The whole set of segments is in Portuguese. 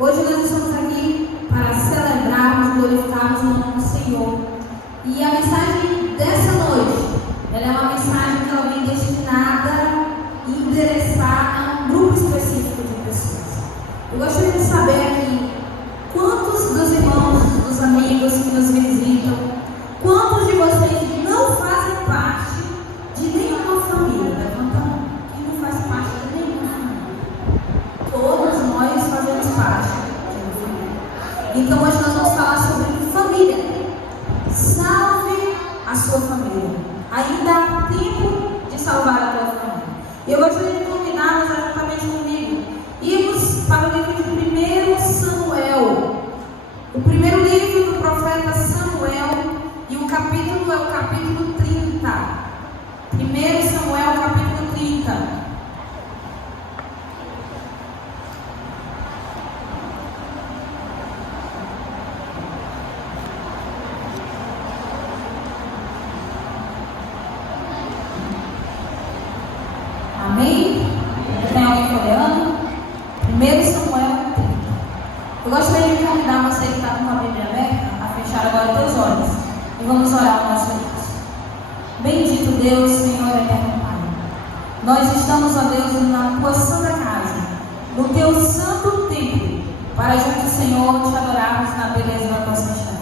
Hoje nós estamos aqui para celebrarmos, glorificarmos o nome do Senhor. E a mensagem dessa noite, ela é uma mensagem que ela vem destinada e endereçada a um grupo específico de pessoas. Eu gostaria de saber aqui, quantos dos irmãos, dos amigos que nos visitam, quantos de vocês não fazem parte de nenhuma família? Levanta a mão. Quem não faz parte de nenhuma família? Todos nós fazemos parte de uma família. Então hoje nós vamos falar sobre família. Salve a sua família. Ainda há tempo de salvar a tua família. Eu gostaria de convidá-los juntamente comigo. Irmos para o livro de 1 Samuel. O primeiro livro do profeta Samuel. E o capítulo é o capítulo 30. 1 Samuel, capítulo 30. Amém? Tem alguém olhando? 1 Samuel 30. Eu gostaria de convidar você que está com a Bíblia aberta a fechar agora os teus olhos. E vamos orar o nosso Deus. Bendito Deus, Senhor eterno Pai. Nós estamos, ó Deus, na tua santa casa, no teu santo templo, para juntos, Senhor, te adorarmos na beleza da tua santidade.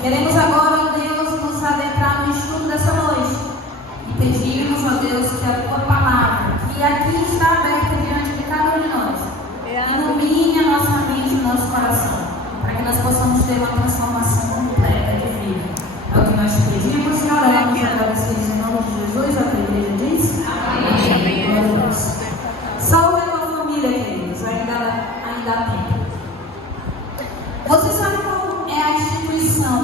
Queremos agora, ó Deus, nos adentrar no estudo dessa noite e pedirmos, ó Deus, que a tua palavra, que aqui está aberta diante de cada um de nós, ilumine a nossa mente e o nosso coração, para que nós possamos ter uma transformação completa de vida. É o que nós te pedimos e oramos e agradecemos em nome de Jesus. A tua igreja diz: amém. Glória a Deus. Salve a tua família, queridos. Ainda há tempo. Você sabe qual é a instituição?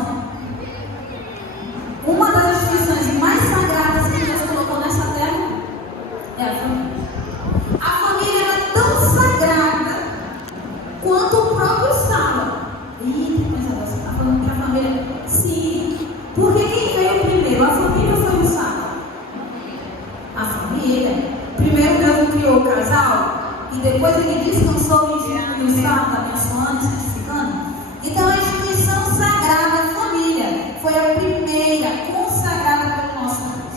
Uma das instituições mais sagradas que Deus colocou nessa terra é a família. A família é tão sagrada quanto o próprio sábado. Ih, que coisa boa. Você está falando que a família? Sim. Porque quem veio primeiro? A família ou foi o sábado? A família. Primeiro Deus criou o casal e depois ele descansou no sábado, abençoando e santificando. Então a instituição sagrada, a família, foi a primeira consagrada pelo nosso Deus.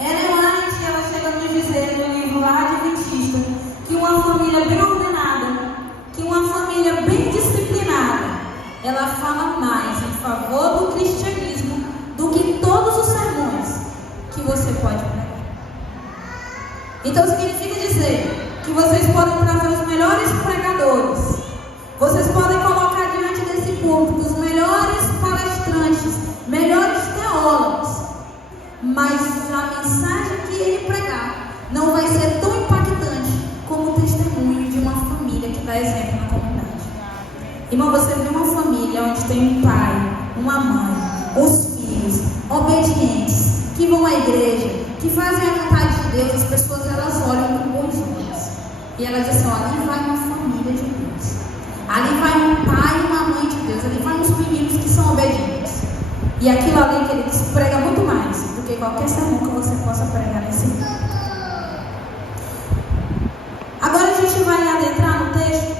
Ellen White, ela chega a nos dizer no livro lá Adventista que uma família bem ordenada, que uma família bem disciplinada, ela fala mais em favor do cristianismo do que todos os sermões que você pode pregar. Então significa dizer que vocês podem trazer os melhores pregadores, vocês podem colocar diante desse púlpito os melhores palestrantes, melhores teólogos, mas a mensagem que ele pregar não vai ser tão impactante como o testemunho de uma família que dá exemplo na comunidade. Irmão, você vê uma família onde tem um pai, uma mãe, os filhos obedientes, que vão à igreja, que fazem a vontade de Deus, as pessoas elas olham com bons olhos e elas dizem: ali vai uma família de Deus, ali vai um pai e uma mãe de Deus, ali vai uns meninos que são obedientes. E aquilo ali que ele diz prega muito mais do que qualquer sermão que você possa pregar nesse mundo. Agora a gente vai adentrar no texto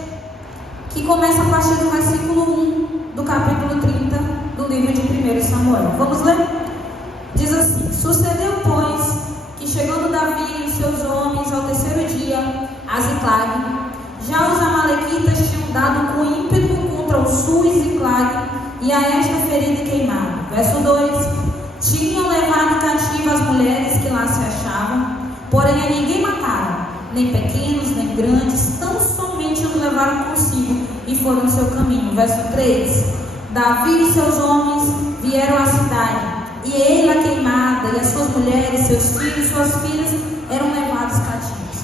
que começa a partir do versículo 1 do capítulo 30 do livro de 1 Samuel. Vamos ler? Diz assim: sucedeu, pois, que chegando Davi e os seus homens ao terceiro dia a Ziclag, já os amalequitas tinham dado com ímpeto contra o sul e Ziclag, e a esta ferida e queimado. Verso 2: tinham levado cativas as mulheres que lá se achavam, porém a ninguém mataram, nem pequenos, nem grandes, tão somente os levaram consigo e foram no seu caminho. Verso 3: Davi e seus homens vieram à cidade, e ela queimada, e as suas mulheres, seus filhos, suas filhas eram levados cativos.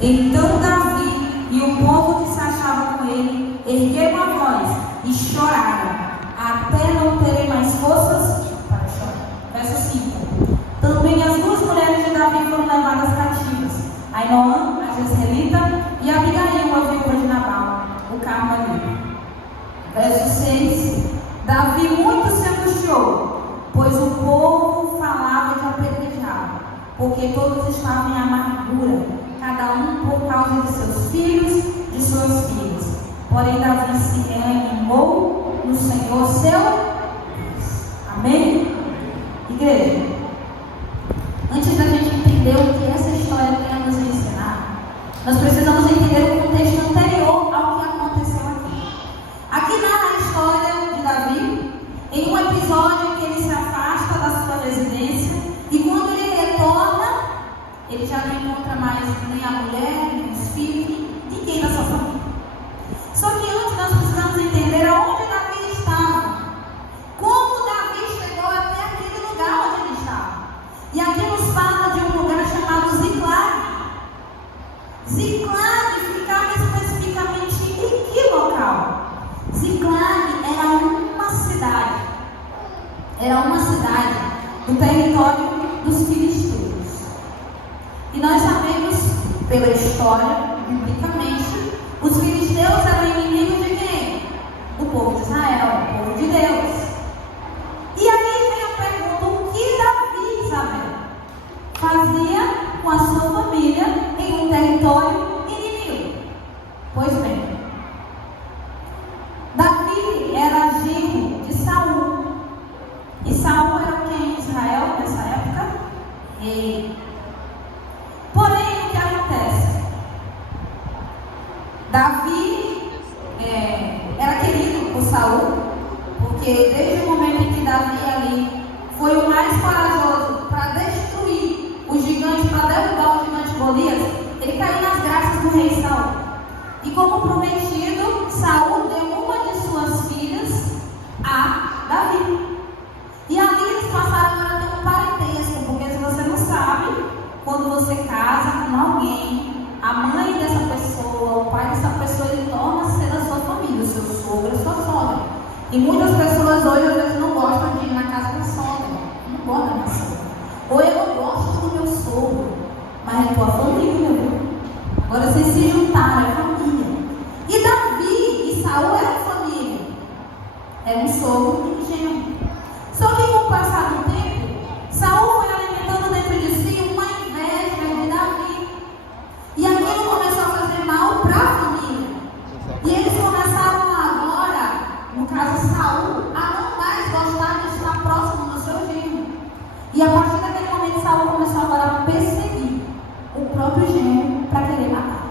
Então Davi e o povo que se achava com ele ergueram a voz e choraram, até não terem mais forças para chorar. Verso 5: também as duas mulheres de Davi foram levadas cativas, Ainoã, a Jezreelita, e Abigail, a viúva de Nabal, o Carmelita. Verso 6: Davi muito se angustiou, pois o povo falava de apedrejá-lo, porque todos estavam em amargura, cada um por causa de seus filhos, de suas filhas. Porém, Davi se animou no Senhor seu Deus. Amém? Igreja, antes da gente entender o que essa história tem a nos ensinar, nós precisamos entender o contexto anterior ao que aconteceu aqui. Aqui narra a história de Davi, em um episódio em que ele se afasta da sua residência, e quando ele retorna, ele já não encontra mais nem a mulher, nem os filhos, ninguém da sua família. Só que antes nós precisamos entender aonde Davi estava, como Davi chegou até aquele lugar onde ele estava. E aqui nos fala de um lugar chamado Ziclag. Ziclag ficava especificamente em que local? Ziclag era uma cidade do território dos filisteus. E nós sabemos, pela história, biblicamente, os filisteus eram inimigos de quem? Do povo de Israel, do povo de Deus. E aí vem a pergunta: o que Davi, Isabel, fazia com a sua família em um território inimigo? Pois bem, Davi era genro de Saul. E Saul era quem em Israel nessa época? Rei. Porém, o que acontece? Davi era querido por Saul, porque desde o momento em que Davi ali foi o mais corajoso para destruir o gigante, para derrubar o gigante Golias, ele caiu nas graças do rei Saul. E como prometido, Saul deu uma de suas filhas a Davi. E ali eles passaram a ter um parentesco, porque se você não sabe, quando você casa com alguém, a mãe dessa pessoa, o pai dessa pessoa, ele torna a ser da sua família, o seu sogro, a sua sogra. E muitas pessoas hoje, às vezes, não gostam de ir na casa da sogra. Não gostam da minha sogra. Ou eu não gosto do meu sogro, mas é tua família, viu? Agora vocês se juntaram, é família. E Davi e Saul eram família. Era um sogro e um genro. Só que com o passar do tempo, Saul foi alimentando dentro de si uma inveja de Davi. E aquilo começou a fazer mal para a família. E eles começaram agora, no caso Saul, a não mais gostar de estar próximo do seu genro. E a partir daquele momento, Saul começou agora a perseguir o próprio genro para querer matar.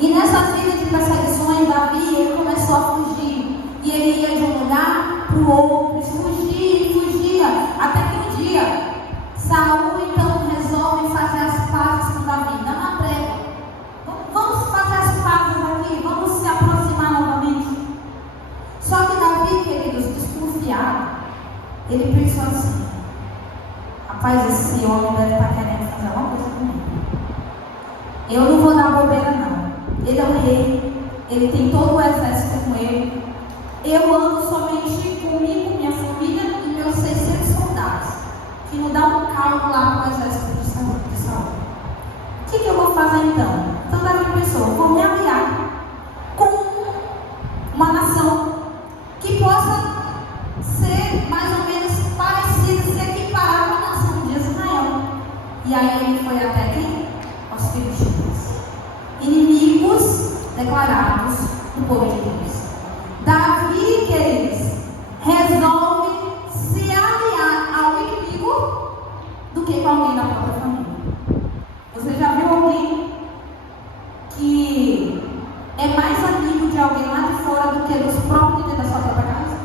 E nessa vida de perseguições, Davi, ele começou a fugir. E ele ia de um lugar para o outro, fugia e fugia, até que um dia, Saul então resolve fazer as pazes com Davi, dá uma trégua. Vamos fazer as pazes aqui, vamos se aproximar novamente. Só que Davi, queridos, desconfiado, ele pensou assim: rapaz, esse homem deve estar querendo fazer alguma coisa comigo. Eu não vou dar bobeira não. Ele é o rei, ele tem todo o exército com ele. Eu ando somente comigo, minha família e meus 600 soldados, que não dá um cargo lá com o exército de Saul. O que eu vou fazer então? Então Davi pensou: vou me aliar com uma nação que possa ser mais ou menos parecida, se equiparar com a nação de Israel. E aí ele foi até quem? Aos filisteus, inimigos declarados do povo de Deus. Davi, queridos, resolve se aliar ao inimigo do que com alguém da própria família. Você já viu alguém que é mais amigo de alguém lá de fora do que dos próprios dentro da sua própria casa?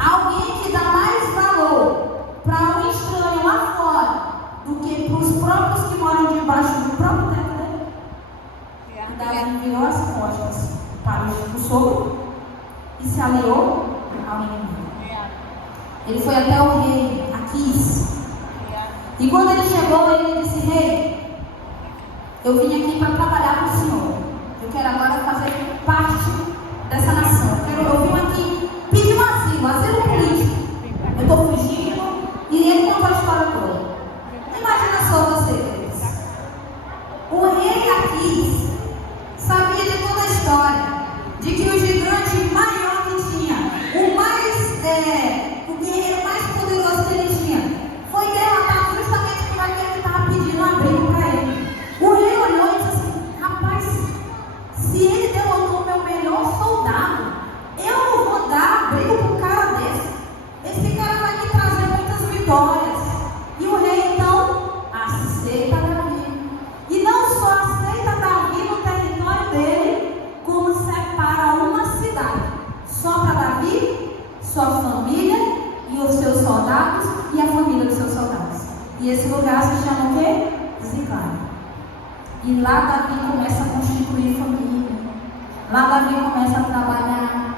Alguém que dá mais valor para um estranho lá fora do que para os próprios que moram debaixo do próprio teto dele? Davi virou as costas para o sogro e se aliou ao inimigo. Ele foi até o rei Aquis. E quando ele chegou, ele disse: rei, eu vim aqui para trabalhar com o senhor. Eu quero agora fazer parte dessa nação. Eu vim aqui pedir um asilo político. Eu estou fugindo. E ele contou a história toda. Imagina só vocês. O rei Aquis sabia de toda a história, de que o gigante maior que tinha, o guerreiro mais poderoso que ele tinha, foi derrotado justamente por aquele que estava pedindo um abrigo para ele. O rei olhou e disse assim: rapaz, E esse lugar se chama o quê? Ziclague. E lá Davi começa a constituir família. Lá Davi começa a trabalhar.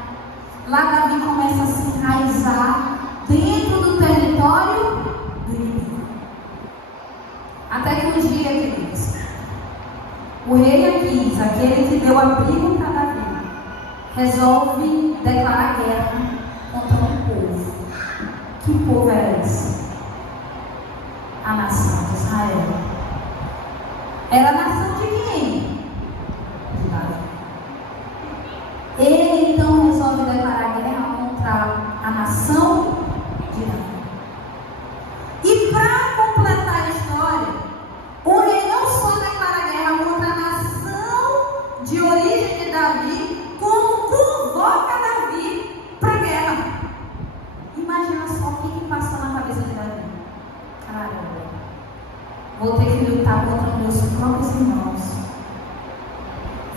Lá Davi começa a se enraizar dentro do território do inimigo. Até que um dia, queridos, o rei Aquis, aquele que deu abrigo para Davi, resolve declarar guerra contra um povo. Que povo era esse? A nação de Israel. Era a nação de quem? De Davi. Ele então resolve declarar guerra contra a nação de Davi. E para completar a história, o rei não só declara guerra contra a nação de origem de Davi, como convoca Davi para a guerra. Imagina só o que passou na cabeça de Davi. Caramba, vou ter que lutar contra meus próprios irmãos.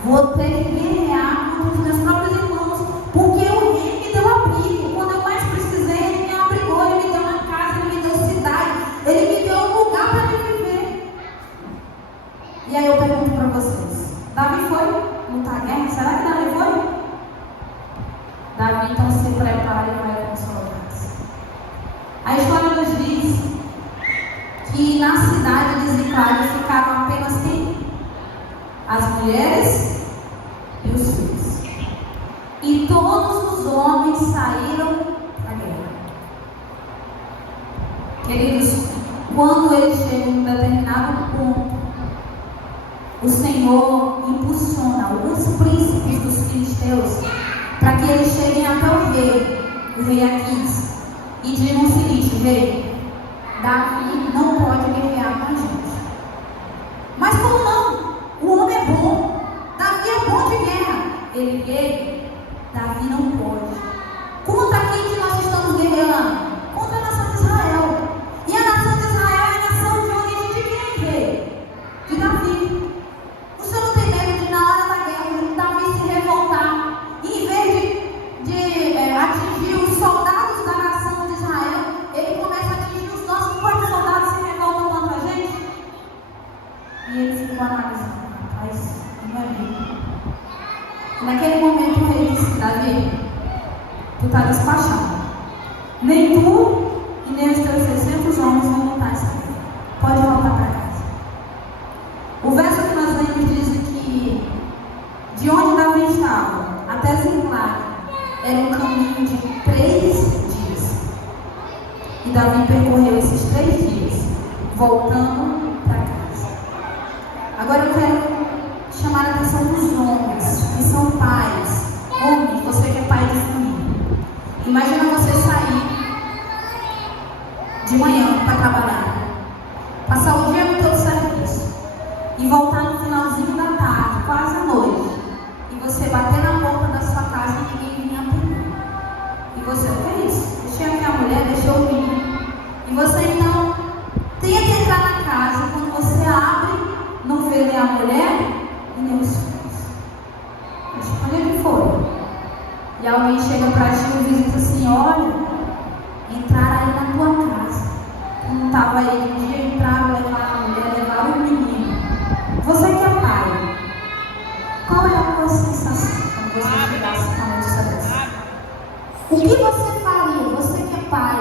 Vou ter que guerrear contra os meus próprios irmãos, porque o rei me deu abrigo. Quando eu mais precisei, ele me abrigou, ele me deu uma casa, ele me deu cidade, ele me deu um lugar para me viver. E aí eu pergunto para vocês: Davi foi lutar a guerra? Será que Davi foi? Davi então se prepara e vai com os soldados. A história nos diz que na cidade de Ziclague ficaram apenas quem? As mulheres e os filhos. E todos os homens saíram da guerra. Queridos, quando eles chegam em um determinado ponto, o Senhor impulsiona alguns príncipes dos filisteus para que eles cheguem até o rei Aquis, e digam o seguinte: rei, Davi não pode guerrear com a gente. Mas como não? O homem é bom. Davi é bom de guerra. Ele veio. Davi não pode. Conta quem que nós estamos guerreando? Conta a nação de Israel. E a nação de Israel é a nação de origem de quem, rei? De Davi. O senhor não tem medo de, na hora da guerra, Davi se revoltar, e em vez de atingir os soldados da nação de Israel, ele começa a atingir os nossos próprios soldados, se revoltam contra a gente? E ele ficou analisando. Mas não é bem. Naquele momento o rei disse: Davi, tu está despachado. Nem tu e nem os teus 600 homens vão montar essa guerra. Pode voltar para casa. O verso que nós lemos diz que de onde Davi estava até Ziclague era um caminho de 3 dias. E Davi percorreu esses 3 dias, voltando para casa. Agora eu quero chamar a atenção dos homens que são pais. Homem, você que é pai de família, imagina você sair de manhã para trabalhar, passar o dia no teu serviço e voltar no finalzinho da tarde, quase à noite, e você bater na porta da sua casa e ninguém vinha atender. E você, o que é isso? Deixei a minha mulher, deixou o menino. E você então tenta entrar na casa, e quando você abre, não vê nem a mulher e nem os filhos. Mas quando ele foi, e alguém chega para ti e diz assim: olha, entraram aí na tua casa. Não estava aí um dia, entraram, levaram a mulher, levaram o menino. Você que é pai, qual é a tua sensação quando você chegasse com a notícia dessa? O que você faria? Você que é pai,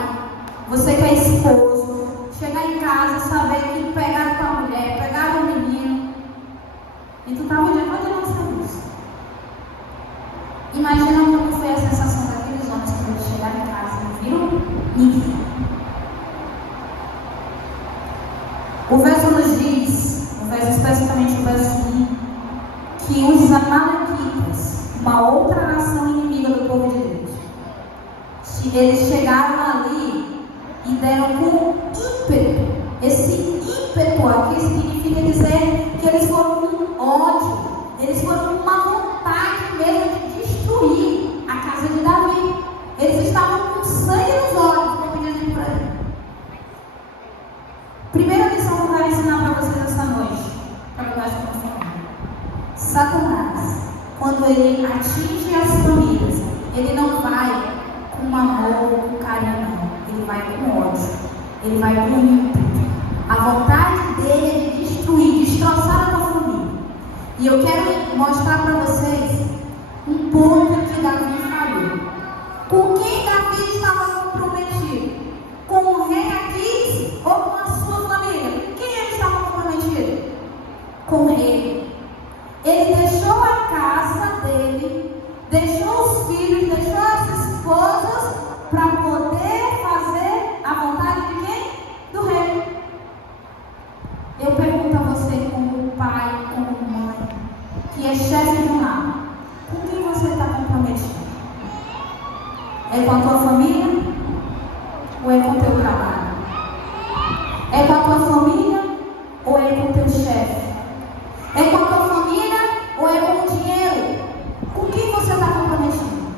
você que é esposo, chegar em casa, saber que pegaram tua mulher, pegaram o menino, e tu estava levando o nosso serviço. Imagina como foi a sensação daqueles homens quando eles chegaram em casa e viram ninguém. O verso nos diz, especificamente o verso 1, que os amalequitas, uma outra nação inimiga do povo de Deus, eles chegaram ali e deram com ímpeto. Esse ímpeto aqui significa dizer que eles foram com ódio, eles foram com uma vontade mesmo de destruir a casa de Davi. Eles estavam com sangue nos olhos, como dizem por aí. Primeira lição que eu quero ensinar para vocês essa noite, para nós como família. Satanás, quando ele atinge as famílias, ele não vai com amor, com carinho, não. Ele vai com ódio, ele vai com ímpeto. A vontade dele é de destruir, destroçar a tua família. E eu quero mostrar para vocês um ponto que Davi falou. Com quem Davi estava comprometido? Com o rei Aquis ou com a sua família? Quem ele estava comprometido? Com o rei. Ele deixou a casa dele, deixou os filhos, deixou as esposas para poder fazer a vontade de quem? Do rei. Eu pergunto a você, como pai, como mãe, que é chefe de um lar, com quem você está comprometido? É com a tua família ou é com o teu trabalho? É com a tua família ou é com o teu chefe? É com a tua família ou é com o dinheiro? Com quem você está comprometido?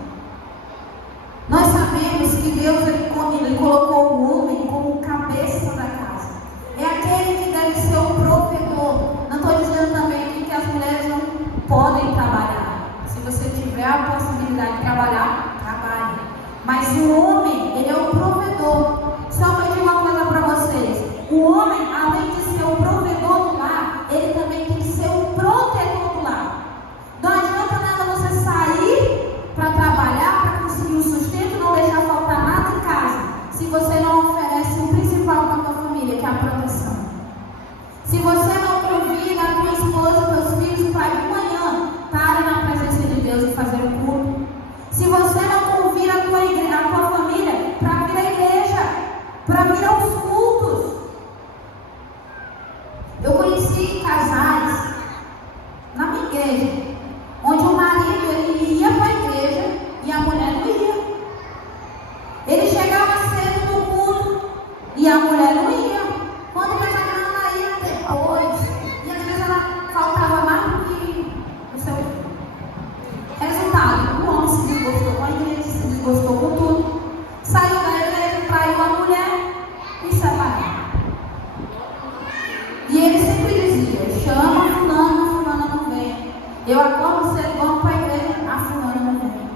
Nós sabemos que Deus ele colocou o homem como cabeça da casa. É aquele que deve ser o provedor. Não estou dizendo também aqui que as mulheres não podem trabalhar. Se você tiver a possibilidade de trabalhar, trabalhe. Mas o homem, ele é o provedor. Só vou dizer uma coisa para vocês. O homem, além de ser o provedor do lar, ele também tem que ser o protetor do lar. Não adianta nada você sair para trabalhar, para conseguir um sustento, não deixar faltar nada em casa, se você não oferece o principal para a tua família, que é a proteção. Se você não convida a tua esposa, teus filhos para de manhã estarem na presença de Deus e fazer o culto. Se você não convida a tua família para vir à igreja, para vir aos cultos. Eu conheci casais na minha igreja, onde o marido ele ia para a igreja e a mulher não ia. Ele chegava cedo no culto e a mulher não ia. Quando pensava que ela ia depois, e às vezes ela faltava mais do que o seu resultado. O homem se desgostou com a igreja, se desgostou com tudo, saiu da igreja, traiu a mulher e separou. E ele sempre dizia: chama fulana não vem. Eu acordo cedo, vamos para a igreja, a fulana não vem.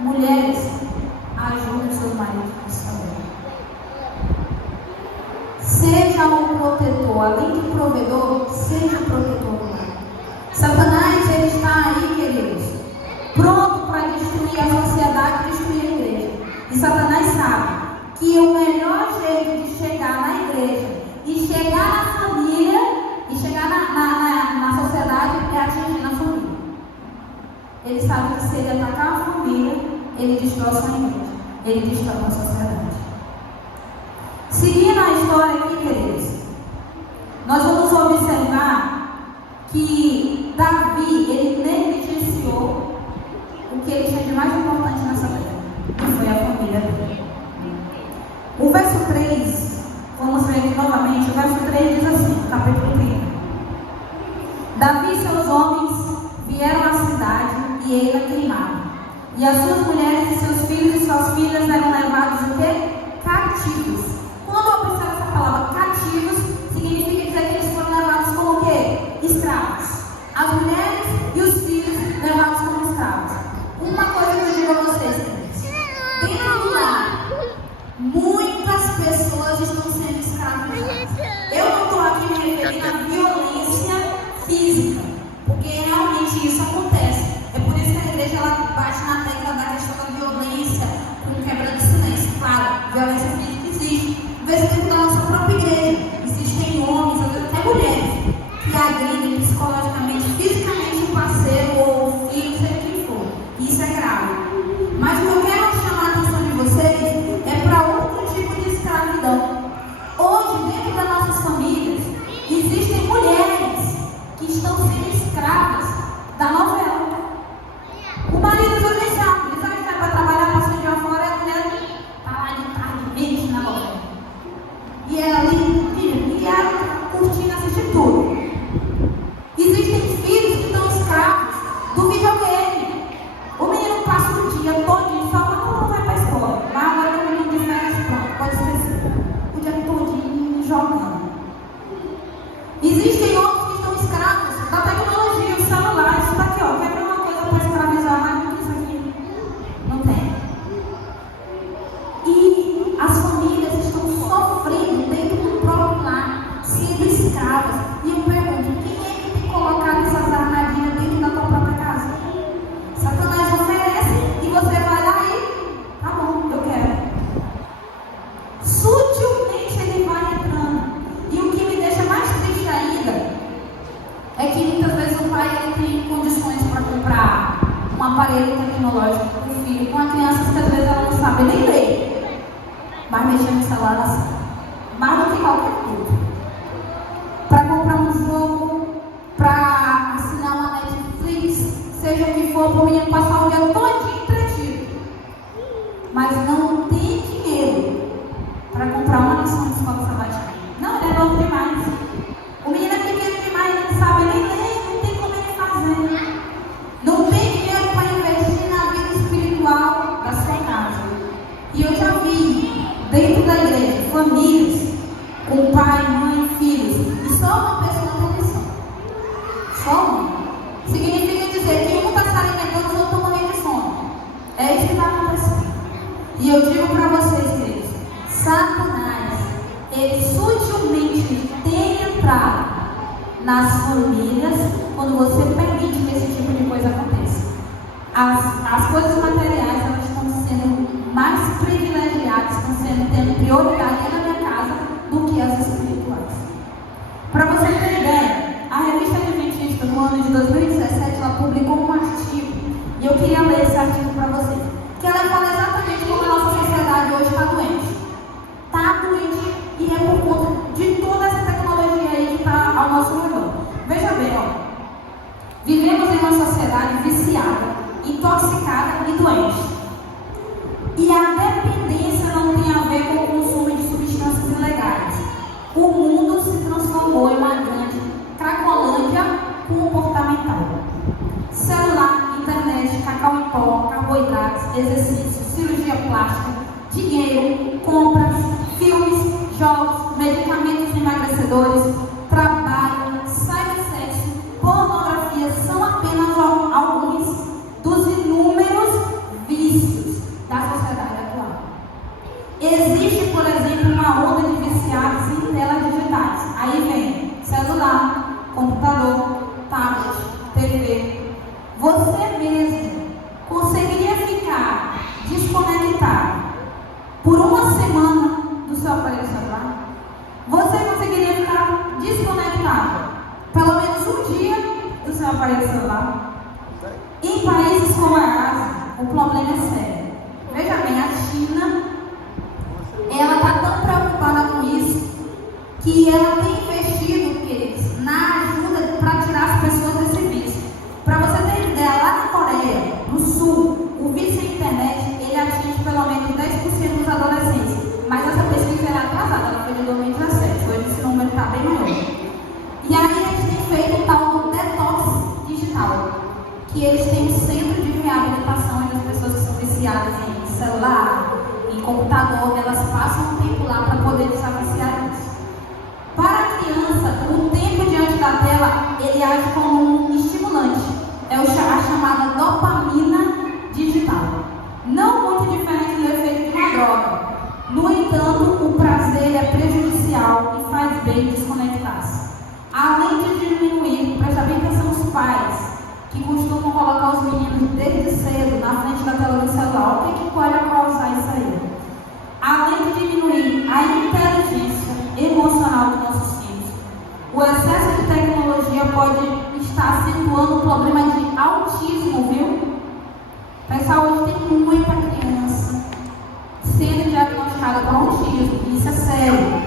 Mulheres, ajudem seus maridos nisso também. Seja um protetor, além de provedor, seja um protetor do lar. Satanás, ele está aí, queridos, pronto para destruir a sociedade, destruir a igreja. E Satanás sabe que o melhor jeito de chegar na igreja e chegar na família e chegar na sociedade é atingir na família. Ele sabe que se ele atacar a família, ele destroça a igreja, ele destrói a sociedade. Seguindo a história aqui, queridos, nós vamos observar que Davi, ele negligenciou o que ele tinha de mais importante nessa terra, que foi a família dele. O verso 3, vamos ver aqui novamente, o verso 3 diz assim, capítulo 1. Davi e seus homens vieram à cidade e ele a queimaram. E as suas mulheres e seus filhos e suas filhas eram levados o quê? Cativos. Quando eu observo essa palavra cativos, significa dizer que eles foram levados como o quê? Escravos. As mulheres e os filhos levados como escravos. Uma coisa que eu digo a vocês, dentro do lar, muitas pessoas estão sendo escravizadas. Eu não estou aqui me referindo à violência física, porque realmente isso acontece. É por isso que a igreja ela bate na tecla da questão da violência com quebra de silêncio. Claro, violência física existe. Às vezes dentro da nossa própria igreja existem homens, às vezes até mulheres, que agridem psicologicamente, fisicamente o parceiro ou o filho, seja quem for. Isso é grave. Mas o que eu quero chamar a atenção de vocês é para outro tipo de escravidão. Hoje, dentro das nossas famílias, existem mulheres que estão sendo escravas da novela. O marido aparelho tecnológico para o filho, com uma criança que às vezes ela não sabe nem ler, mas mexer no celular ela sabe, mais do que qualquer coisa. Para comprar um jogo, para assinar uma Netflix, seja o que for, para o menino passar o dia todinho entretido, mas não tem dinheiro para comprar uma lição de escola sabatina. Não, ele é bom demais. O menino é pequeno demais, não sabe nem ler, não tem como ele fazer. Não tem dinheiro para investir na vida espiritual da sua casa. E eu já vi, dentro da igreja, famílias com pai, mãe, filhos, e só uma pessoa tem lição. Só uma. Significa dizer que um está se alimentando, os outros estão morrendo de fome. É isso que está acontecendo. E eu digo para vocês, queridos, Satanás, ele sutilmente tem entrado nas famílias quando você permite que esse tipo de coisa aconteça. As coisas materiais, elas estão sendo mais privilegiadas, estão tendo prioridade na minha casa do que as espirituais. Para você ter ideia, a revista Adventista, no ano de 2017, ela publicou um artigo, e eu queria ler esse artigo para vocês, que ela fala exatamente como a nossa sociedade hoje está doente. Está doente e é por conta de toda essa tecnologia aí que está ao nosso redor. Veja bem, ó. Vivemos em uma sociedade viciada, intoxicada e doente. E a dependência não tem a ver com o consumo de substâncias ilegais. O mundo se transformou em uma grande cracolândia comportamental. Celular, internet, cacau em pó, carboidratos, exercício, cirurgia plástica, dinheiro, compras, filmes, jogos, medicamentos emagrecedores, trabalho, cybersexo, pornografia são apenas alguns dos inúmeros vícios da sociedade atual. Existe, por exemplo, uma onda de viciados em telas digitais. Aí vem celular, computador, tablet, TV. Você mesmo conseguiria ficar desconectado por uma semana do seu aparelho celular? Você conseguiria ficar desconectado pelo menos um dia do seu aparelho celular? Em países como a Ásia, o problema é sério. Veja bem, a China, ela está tão preocupada com isso que ela tem investido, queridos, na ajuda para tirar as pessoas desse vício. Para você ter ideia, lá na Coreia do Sul, o vício na internet, ele atinge pelo menos 10% dos adolescentes. Mas essa pesquisa era atrasada, ela foi de 2017, hoje esse número está bem maior. E aí eles têm feito o tal do detox digital, que eles têm um centro de reabilitação onde as pessoas que são viciadas em celular, em computador, elas passam um tempo lá para poder desassociar isso. Para a criança, o tempo diante da tela, ele age como um estimulante. É a chamada dopamina digital. Não muito diferente do efeito de uma droga. No entanto, o prazer é prejudicial e faz bem desconectar-se. Além de diminuir, presta bem atenção os pais, que costumam colocar os meninos desde cedo na frente da tela do celular. O que pode causar isso aí? Além de diminuir a inteligência emocional dos nossos filhos, o excesso de tecnologia pode estar acentuando o problema de autismo, viu? Pessoal, hoje tem muita criança sendo diagnosticada com autismo, isso é sério.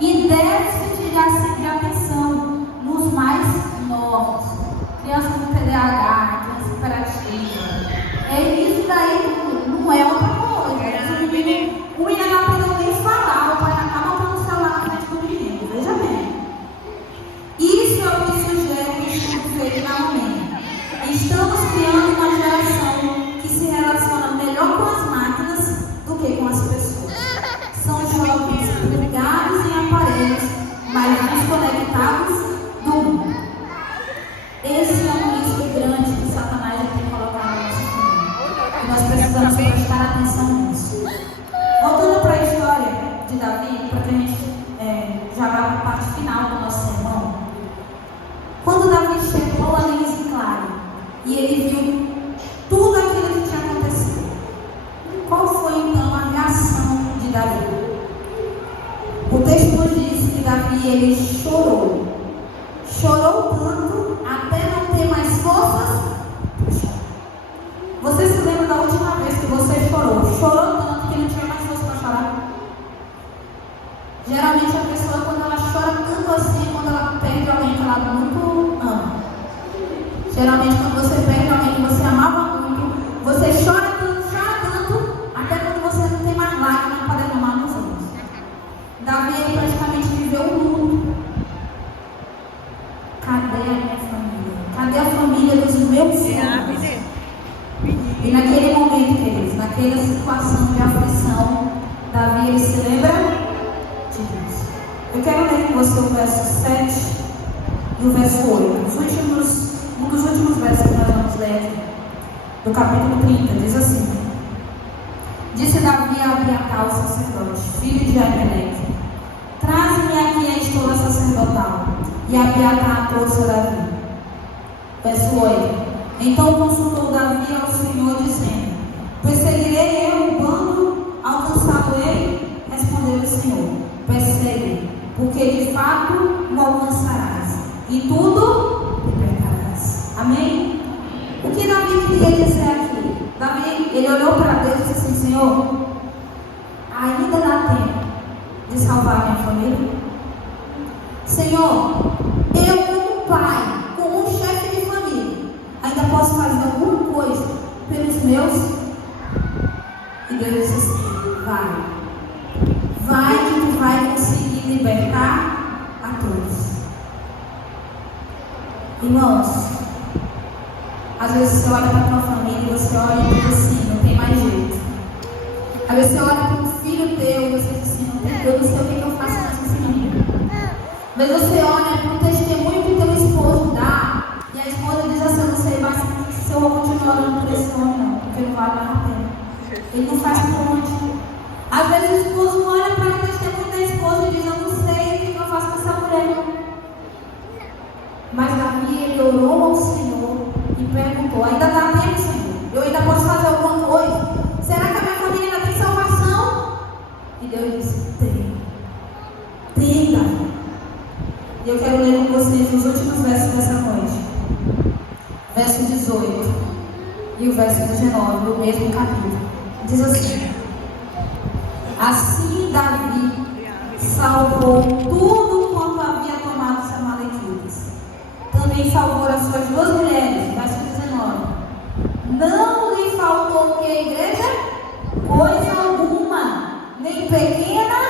E déficit de atenção nos mais novos, crianças com TDAH, criança hiperativa. É isso daí, não é outra coisa. O menino não aprendeu nem falar, o pai acaba botando o celular na frente do menino, veja bem. Isso é o que sugere o estudo feito na UNEM. Estamos criando uma geração que se relaciona melhor com as máquinas do que com as pessoas. São jovens ligados em aparelhos, mas desconectados do mundo. Esse é um risco grande que Satanás tem colocado na nossa família. E nós precisamos prestar atenção nisso. Voltando para a história de Davi, para que a gente já vá para a parte final do nosso sermão. Quando Davi chegou ali em Ziclague e ele viu tudo aquilo que tinha acontecido, qual foi então a reação de Davi? O texto nos diz que Davi ele chorou. Chorou tanto até não ter mais forças para chorar. naquela situação de aflição, Davi, ele se lembra de Deus. Eu quero ler com você o verso 7 e o verso 8. Um dos últimos versos que nós vamos ler aqui, do capítulo 30, diz assim: Disse Davi a Abiatar, o sacerdote, filho de Ameleque: Traze-me aqui a estola sacerdotal. E Abiatar trouxe a Davi. Verso 8. Então consultou Davi ao Senhor, dizendo: Perseguirei eu o bando, alcançado-ei? Respondeu o Senhor: Persegue, porque de fato o alcançarás, e tudo libertarás. Amém? O que Davi queria dizer aqui? Davi, ele olhou para Deus e disse assim: Senhor, ainda dá tempo de salvar a minha família? Senhor, eu como pai, como um chefe de família, ainda posso fazer alguma coisa pelos meus? E Deus disse assim: vai que tu vai conseguir libertar a todos. Irmãos, às vezes você olha para a tua família e você olha e diz assim: não tem mais jeito. Às vezes você olha para um filho teu e você diz assim: eu não sei o que eu faço com esse menino. Às vezes você olha para um testemunho que teu esposo dá e a esposa diz assim: eu não sei mais se eu vou continuar olhando por esse homem, não, porque não vale mais a pena. Ele não faz ponte. Às vezes o esposo olha para o testemunho da esposa e diz: eu não sei o que eu faço com essa mulher. Mas Davi, ele orou ao Senhor e perguntou: ainda dá tempo, Senhor? Eu ainda posso fazer alguma coisa? Será que a minha família ainda tem salvação? E Deus disse: tem, Davi. E eu quero ler com vocês os últimos versos dessa noite. Verso 18 e o verso 19 do mesmo capítulo. Diz assim: Assim Davi salvou tudo quanto havia tomado os amalequitas. Também salvou as suas duas mulheres. Verso 19. Não lhe faltou o que, igreja? Coisa alguma, nem pequena,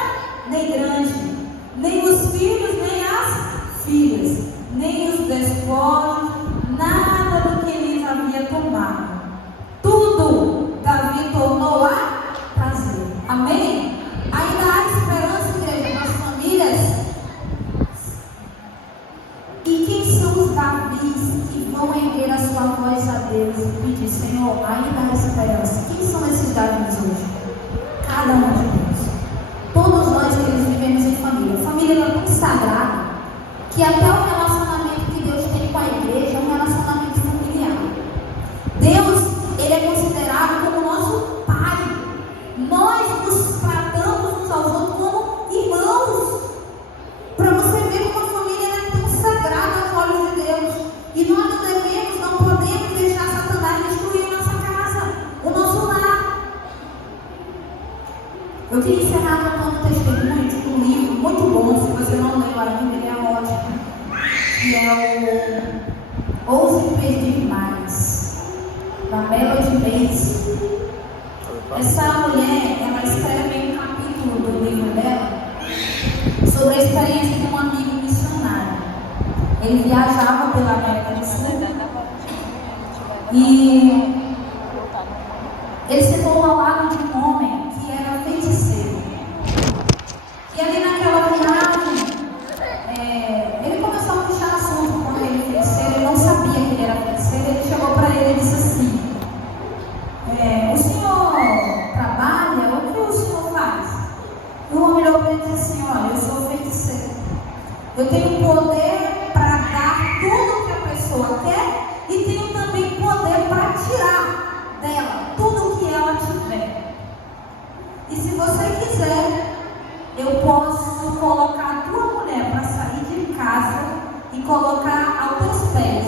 nem grande, nem os filhos, nem as filhas, nem os despojos, nada do que lhes havia tomado. Tudo Davi tornou a trazer. Amém? Ainda há esperança, igreja, nas famílias. E quem são os Davis que vão erguer a sua voz a Deus e pedir: Senhor, ainda há esperança? Quem são esses Davis hoje? Cada um de nós. Todos nós que eles vivemos em família. A família é tão sagrada que até o relacionamento que Deus tem com a igreja é um relacionamento familiar. Deus, ele é considerado como nosso pai. Nós nos tratamos uns aos outros como irmãos. Para você ver como a família é tão sagrada aos olhos de Deus. E nós não devemos, não podemos deixar Satanás destruir nossa casa, o nosso lar. Eu queria encerrar contando um testemunho de um livro muito bom. Se você não leu ainda, ele é ótimo. Que é o Ouse Pedir Mais, da Melody Mays. Essa mulher, ela escreve um capítulo do livro dela sobre a experiência de um amigo missionário. Ele viajava pela América do Sul e ele se tornou ao lado de um homem que era feiticeiro. E ali naquela viagem, ele começou a puxar assunto com aquele feiticeiro. Ele não sabia que ele era feiticeiro. Ele chegou para ele e disse assim: o senhor trabalha? O que o senhor faz? E o homem olhou para ele e disse assim: olha, eu sou feiticeiro. Eu tenho poder para dar tudo que a pessoa quer e tenho também poder para tirar dela tudo que ela tiver. E se você quiser, eu posso colocar a tua mulher para sair de casa e colocar aos teus pés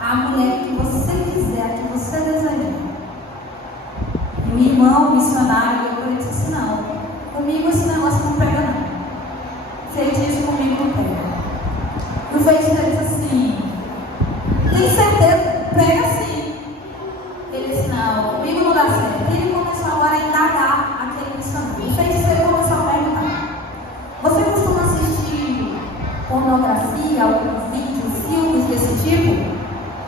a mulher que você quiser, a que você desejar. E o irmão missionário olhou para ele e disse: não, comigo esse negócio não pega não. Feitiço comigo não pega. E o feiticeiro disse assim: tem certeza? Pega sim. Ele disse: não, comigo não dá certo. E ele começou agora a indagar aquele missionário. O feiticeiro começou a perguntar: você costuma assistir pornografia, algum vídeo, filmes desse tipo?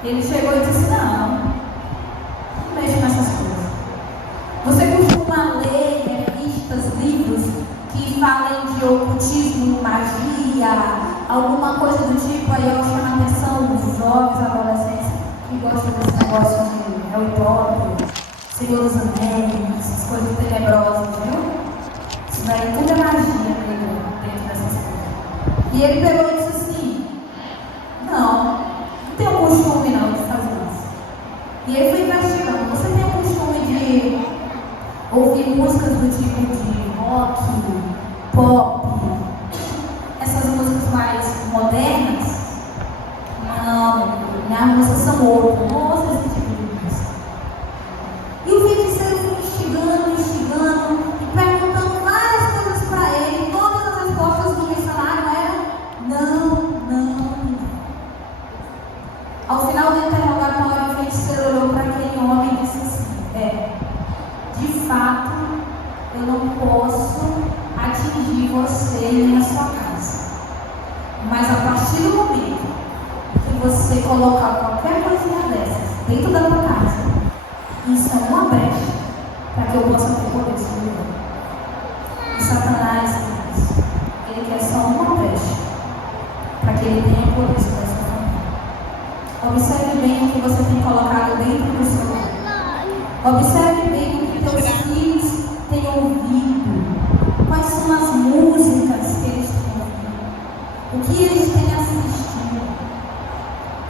Ele chegou e disse: não, não mexo nessas coisas. Você do tipo, aí eu chamo a atenção dos jovens, adolescentes que gostam desse negócio de Harry Potter, Senhor dos Anéis, essas coisas tenebrosas, viu? Isso daí tudo é magia dentro dessas coisas. E ele pegou e disse assim: não tem o costume não de fazer isso. E ele foi investigando. Você tem o costume de ouvir músicas do tipo de rock, pop, essas músicas mais modernas? Não, minhas músicas são outras, não ouço esse tipo de música. E o feiticeiro foi instigando e perguntando várias coisas para ele. Todas as respostas do missionário eram não. Ao final do interrogatório, o feiticeiro olhou para aquele homem e disse assim: de fato, eu não posso atingir você nem a sua casa. Mas a partir do momento que você colocar qualquer coisinha dessas dentro da tua casa, isso é uma brecha para que eu possa ter poder sobre ele. E Satanás, ele quer só uma brecha para que ele tenha poder sobre a sua família. Observe bem o que você tem colocado dentro do seu lar. Observe bem o que teus filhos têm ouvido. Quais são as músicas que eles têm ouvido? O que eles têm assistido?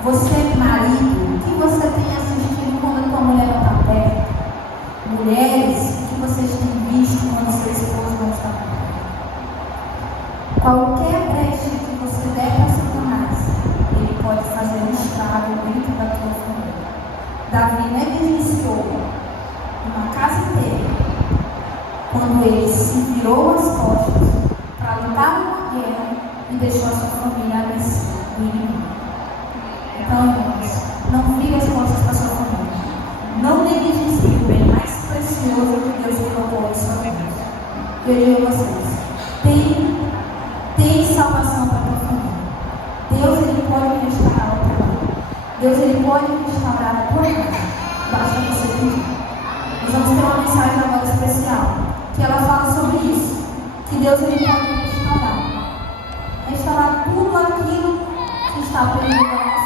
Você, marido, o que você tem assistido quando a tua mulher não está perto? Mulheres, o que vocês têm visto quando seu esposo não está perto? Qualquer brecha que você der para Satanás, ele pode fazer um estrago dentro da tua família. Davi negligenciou uma casa inteira quando ele se virou as costas para lutar numa guerra e deixou a sua família à mercê do inimigo. Então, irmãos, não vire as costas para a sua família. Não negligencie o bem mais precioso que Deus colocou em sua vida. Eu digo a vocês: tem salvação para a tua família. Deus, ele pode restaurar o teu lar. Deus, ele pode restaurar a tua casa. Basta você pedir. Nós vamos ter uma mensagem agora especial, que ela fala sobre isso, que Deus, ele pode restaurar tudo aquilo que está perdido na nossa